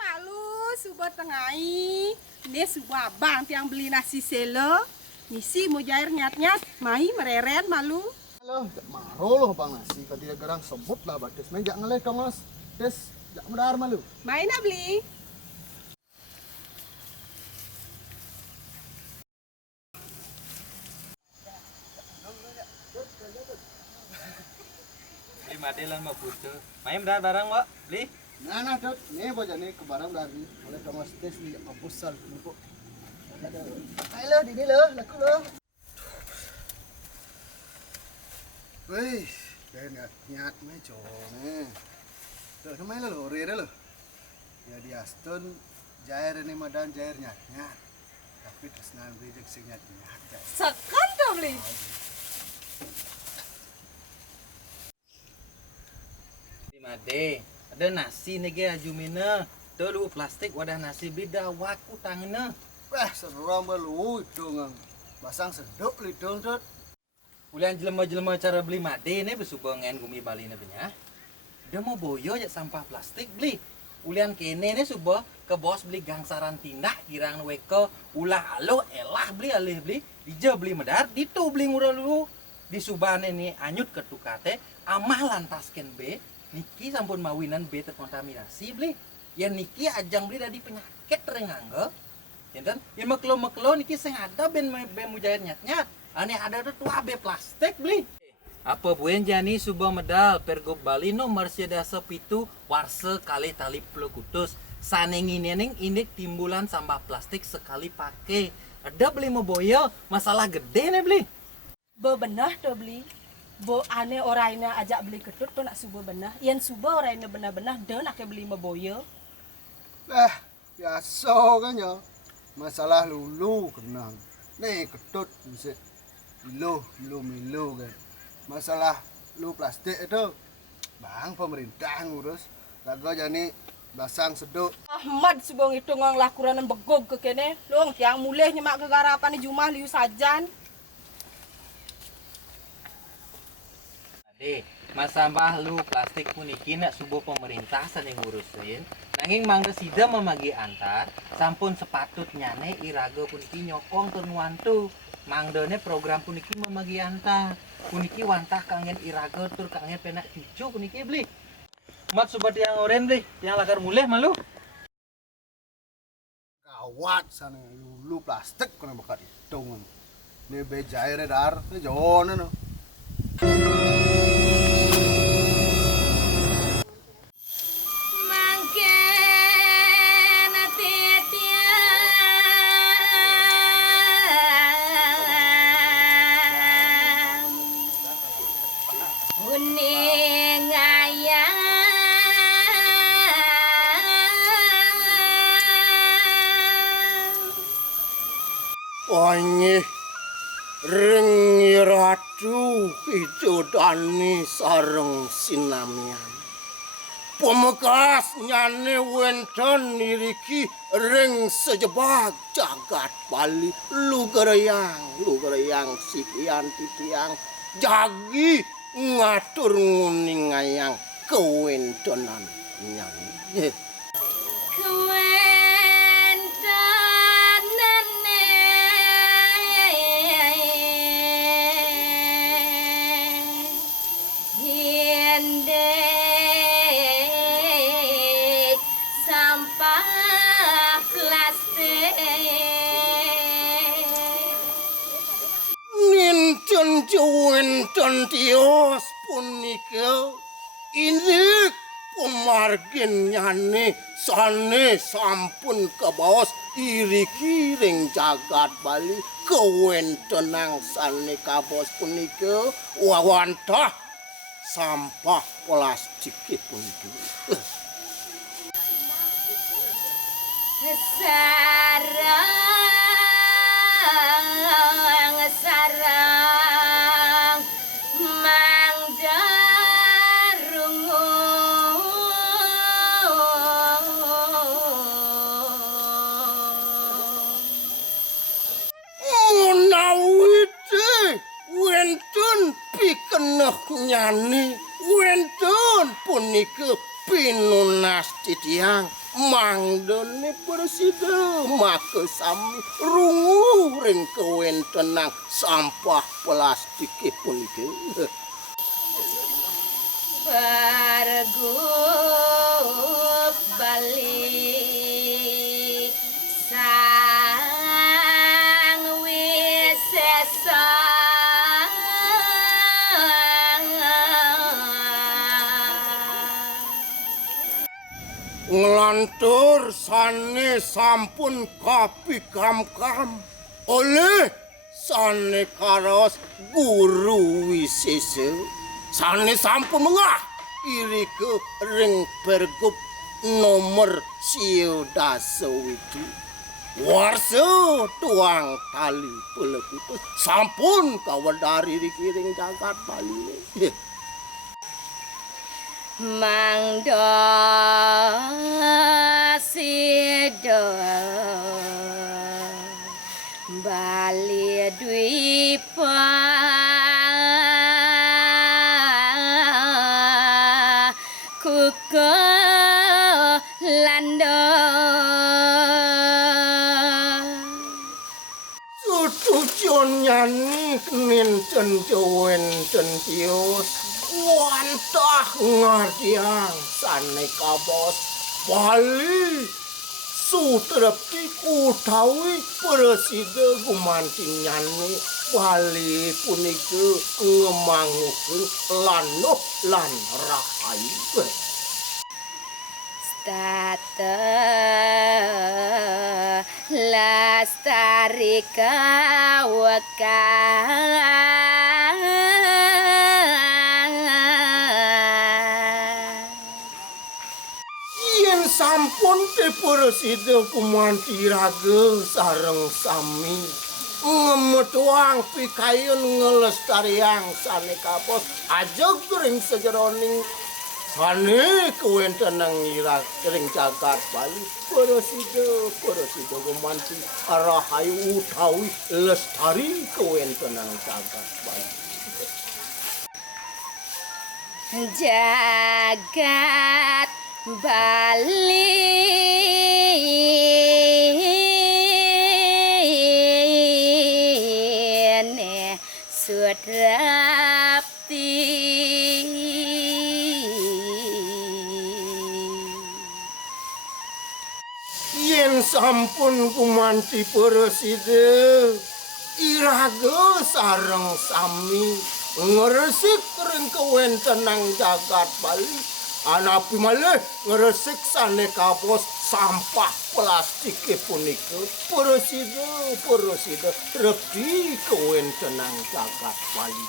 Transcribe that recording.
malu subuh tengai. Ini subuh abang yang beli nasi selo. Nisi mau jair nyat-nyat, mai mereren malu. Halo, jak maro loh bang nasi. Kalau tidak gerang sebut lah batis. Main jak ngeleh dong mas. Des, jak medar malu. Main beli. Beli madelan mah putu. Main benar barang mbak, beli. Nah, dot. Nih bocah nih ke barang dari. Oleh dong mas des nih apusal. Ayo lo, di lo, laku lo. Wih, đây nhạt nhạt mấy chỗ nè. Đợi nó mấy là lổ rê đó lho. Ya di Aston jair ini madan jair nyat nyat. Tapi terus nanti jek sing nyat nyat. Sekan tuh beli. Di made, ada nasi nih ge ajumina. Tuh lu plastik wadah nasi beda waku tangannya. Wah, seram lu dong. Basang sedok li dong dot. Ulian jelema-jelema cara beli made nih besubangan gumi Bali nih benya. Dia mau boyo aja sampah plastik beli. Ulian kene nih subah ke bos beli gangsaran tindak girang weko ulah alo elah beli alih beli dija beli medar ditu beli murah dulu di subane nih anyut ke tukate amah lantasken B niki sampun mawinan B terkontaminasi beli ya niki ajang beli dari penyakit rengangga enten ya meklo niki sing ada ben mujair nyat ane ada tuh tua B plastik beli apa buen jani subah medal pergo Bali nomor sedasa pitu warse kali tali plukutus saneng ini timbulan sampah plastik sekali pakai ada beli mau boyo masalah gede nih beli Bo benah tuh beli. Bo ane orangnya ajak beli ketut tuh nak subuh benah. Yang subuh orangnya benah-benah dan nak beli meboyo. Biasa kan ya. Masalah lulu kenang. Nih ketut bisa milu kan. Masalah lu plastik itu bang pemerintah ngurus lagu jani basang seduk Ahmad subong itu ngang lakuranan begog ke kene. Long yang mulai nyemak kegarapan di jumah liu sajan. Ade masalah lu plastik puniki nak subuh pemerintah yang ngurusin nanging mangga sida memagi antar sampun sepatutnya ne iraga puniki nyokong ternuantu mangdone program puniki memagi antar puniki wantah kangen iraga tur kangen penak cucu puniki beli mat sobat yang oren beli yang lagar mulai malu kawat sana lulu plastik kena bakat hitung ini bejair dar ini jauh no Onye rengi ratu pijodani sareng sinamian. Pemekas nyane wenten niriki ring sejebak jagat Bali lugereyang sikian titiang jagi ngatur nguning ngayang kewentenan nyanyi. Ninten juwenten tios punika indik pemargin nyane sane sampun kebaos iriki ring jagat Bali kewentenang sane kabos punika wawantah sampah plastik punika sarang mangdarungu Munawite wenten pikeneh nyani wenten punika pinunas titiang mangdene presida make sami rungu ring kewentenang sampah plastik puniki. Pergub balik sang wisesa Ngelantur sane sampun kapikam-kam oleh sane karos guru wisese sane sampun mengah irike ring pergub nomor siu dasawidu warsa tuang tali pelekutu sampun kawedari rikiring jagat Bali. Mangdo sido Bali Dwipa Kuko Lando Tujuan nyanyi ninten jowen tentius wantah ngadiang sane kabos Bali sutrepti utawi presida gumanti nyanyi Bali punika ngemangukeun lanuh lan rahayu. Tata lastari kawaka Yen sampun dipuresida kumanti raga sareng sami ngemetuang pikayun ngelestariang sane kapos ajeg ring sejeroning sane kewentenang irak ring jagat Bali puresida kumanti rahayu utawi lestari kewentenang jagat Bali. Jagat Bali ne sudrapti Yen sampun kumanti presida iraga sareng sami ngresik ring kewentenang jagat Bali anapi malih ngresik sane kapos sampah plastik punika presida rebdi kewentenang jagat Bali.